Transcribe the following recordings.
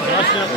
안녕하세요.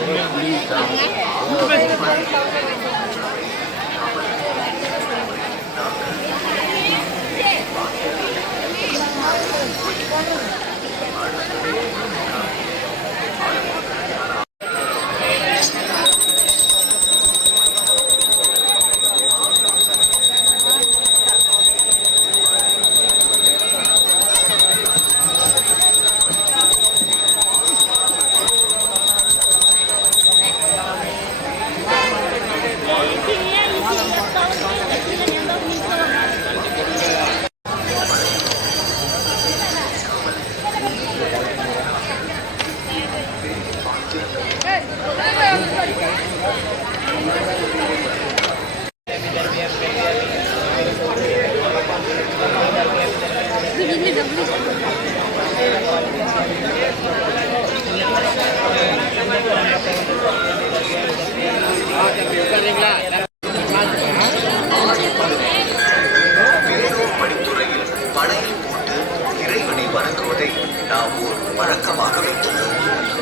படித்துறையில் படையில் போட்டு இறைவனை வணங்குவதை நாம் ஒரு வழக்கமாக வைத்துள்ளோம்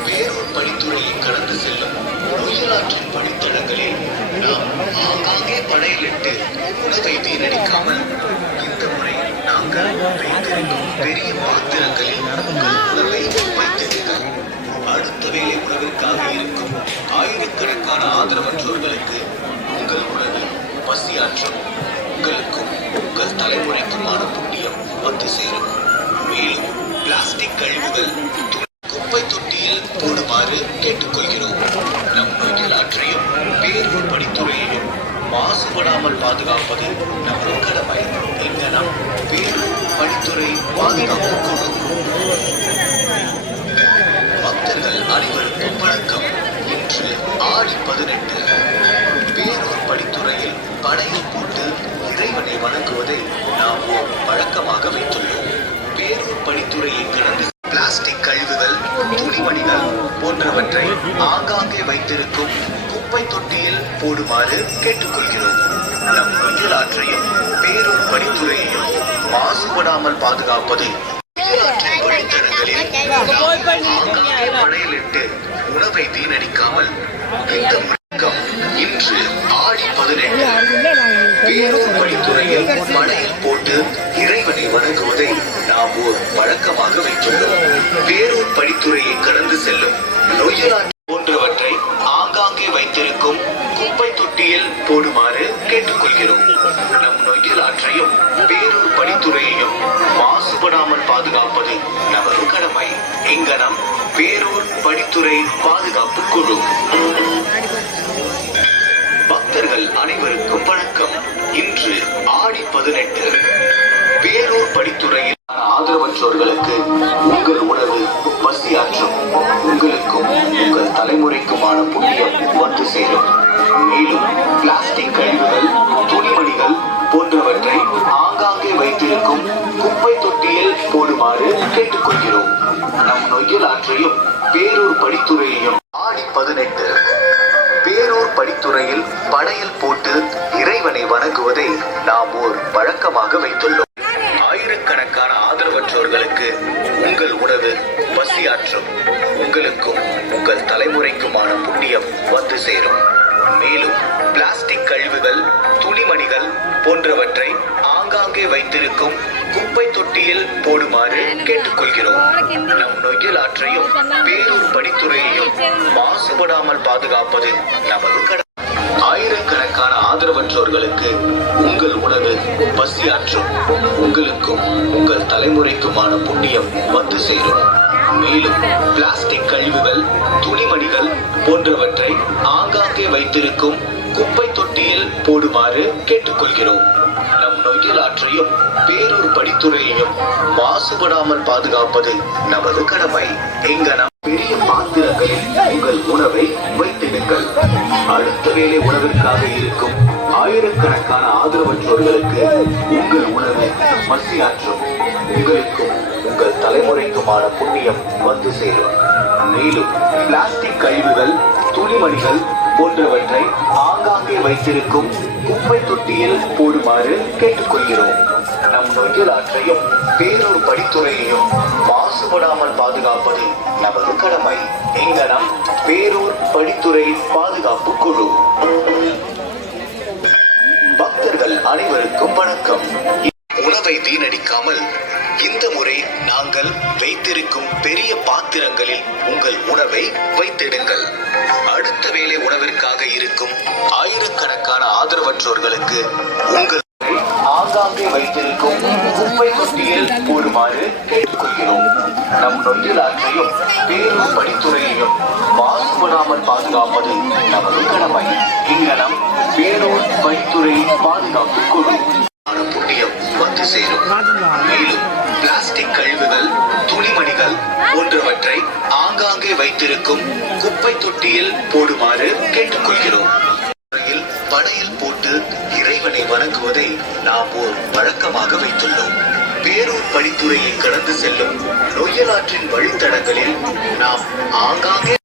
வேறொரு படித்துறையை கடந்து செல்லும் நொய்யலாற்றின் படித்தளங்களில் நாம் ஆங்காங்கே படையிலிட்டு உணவை வீணடிக்காமல் இந்த முறை நாங்கள் வைத்திருக்கும் பெரிய பாத்திரங்களில் உங்கள் உணவை வைத்திருங்கள் அடுத்த வேலை உணவிற்காக இருக்கும் ஆயிரக்கணக்கான ஆதரவற்றோர்களுக்கு உங்கள் உணவு பசியாற்றும் உங்களுக்கும் உங்கள் தலைமுறைக்குமான புண்ணியம் வந்து சேரும் மேலும் பிளாஸ்டிக் கழிவுகள் குப்பை தொட்டியில் போடுமாறு கேட்டுக்கொள்கிறோம் நம் நொய்யலாற்றையும் பேரூர் படித்துறையையும் மாசுபடாமல் பாதுகாப்பது நமது கடமை பேரூர் பாதுகாப்பு குழு. பக்தர்கள் அனைவருக்கும் வணக்கம். இன்று ஆடி பதினெட்டு. பேரூர் படித்துறையில் படையில் போட்டு இறைவனை வணங்குவதை நாம் வழக்கமாக வைத்துள்ளோம். பேரூர் படித்துறையை கடந்து பிளாஸ்டிக் கழிவுகள் துணிமணிகள் போன்றவற்றை ஆங்காங்கே வைத்திருக்கும் குப்பை தொட்டியில் போடுமாறு கேட்டுக்கொள்கிறோம். நம் நொய்யல் ஆற்றையும் பேரூர் படித்துறையையும் மாசுபடாமல் பாதுகாப்பது படையலிட்டு உணவை வீணடிக்காமல் இந்த முழக்கம் இன்று ஆடி பதினெட்டு வேறொரு படித்துறையில் படையில் போட்டு இறைவனை வணங்குவதை நாம் ஓர் வழக்கமாக வைத்துள்ளோம். வேறொரு படித்துறையை கடந்து செல்லும் நொய்யலாற்று போன்றவற்றை பாதுகாப்பது நமது கடமை. இங்கனம் வேறூர் படித்துறை பாதுகாப்பு குழு. பக்தர்கள் அனைவருக்கும் வணக்கம். இன்று ஆடி பதினெட்டு. பேரூர் படித்துறையில் ஆதரவற்றோர்களுக்கு உங்கள் உணவு பசியாற்றும் உங்களுக்கும் உங்கள் தலைமுறைக்குமான புண்ணியம் வந்து சேரும். மேலும் பிளாஸ்டிக் கழிவுகள் கேட்டுக்கொள்கிறோம். நம் நொய்யல் ஆற்றையும் பேரூர் படித்துறையையும் ஆடி பதினெட்டு. பேரூர் படித்துறையில் படையில் போட்டு இறைவனை வணங்குவதை நாம் ஓர் வழக்கமாக வைத்துள்ளோம். ஆயிரக்கணக்கான ஆதரவற்றோர்களுக்கு உங்கள் உணவு பசியாற்றும் உங்களுக்கும் உங்கள் தலைமுறைக்குமான புண்ணியம் வந்து சேரும். மேலும் பிளாஸ்டிக் கழிவுகள் துணிமணிகள் போன்றவற்றை ஆங்காங்கே வைத்திருக்கும் குப்பை தொட்டியில் போடுமாறு கேட்டுக்கொள்கிறோம். நம் நொய்யல் ஆற்றையும் பேரூர் படித்துறையையும் மாசுபடாமல் பாதுகாப்பது நமது கடமை. ஆயிரக்கணக்கான ஆதரவற்றோர்களுக்கு உங்கள் உணவு பசியாற்றும் உங்களுக்கும் உங்கள் தலைமுறைக்குமான புண்ணியம் வந்து சேரும். மேலும் பிளாஸ்டிக் கழிவுகள் துணிமணிகள் போன்றவற்றை ஆங்காங்கே வைத்திருக்கும் குப்பை தொட்டியில் போடுமாறு கேட்டுக்கொள்கிறோம். நம் பேரூர் படித்துறையையும் மாசுபடாமல் பாதுகாப்பது நமது கடமை. எங்க நம் பெரிய பாத்திரங்களில் உங்கள் உணவை வைத்திடுங்கள். அடுத்த வேலை உணவிற்காக இருக்கும் ஆயிரக்கணக்கான ஆதரவற்றோர்களுக்கு உங்கள் உணவு மசியாற்றும். உங்களுக்கும் உங்கள் தலைமுறைக்குமான புண்ணியம் வந்து சேரும். மேலும் பிளாஸ்டிக் கழிவுகள் துணிமணிகள் போன்றவற்றை ஆங்காங்கே வைத்திருக்கும் குப்பை தொட்டியில் போடுமாறு கேட்டுக்கொள்கிறோம். நம் நம் நொய்யல் ஆற்றையும் பேரூர் படித்துறையையும் மாசுபடாமல் பாதுகாப்பது நமது கடமை. இங்கனம் பேரூர் படித்துறை பாதுகாப்பு குழு. பக்தர்கள் அனைவருக்கும் வணக்கம். உணவை வீணடிக்காமல் இந்த முறை நாங்கள் வைத்திருக்கும் பெரிய பாத்திரங்களில் உங்கள் உணவை வைத்திடுங்கள். அடுத்த வேளை உணவிற்காக இருக்கும் ஆயிரக்கணக்கான ஆதரவற்றோர்களுக்கு உங்கள் ஆங்காங்கே வைத்திருக்கும் குப்பை தொட்டியில் போடுமாறு கேட்டுக்கொள்கிறோம். நம் நொய்யல் ஆற்றையும் பேரூர் படித்துறையையும் மாசுபடாமல் பாதுகாப்பது நமது கடமை. இங்கனம் பேரூர் படித்துறை பாதுகாப்பு குழு. புண்ணியம் வந்து சேரும். மேலும் பிளாஸ்டிக் கழிவுகள் இருந்தால் ஒன்றுவற்றை ஆங்காங்கே வைத்திருக்கும் குப்பை தொட்டியில் போடுமாறு கேட்டுக்கொள்கிறோம். படையில் போட்டு இறைவனை வணங்குவதை நாம் ஓர் வழக்கமாக வைத்துள்ளோம். பேரூர் படித்துறையை கடந்து செல்லும் நொய்யலாற்றின் வழித்தடங்களில் நாம் ஆங்காங்கே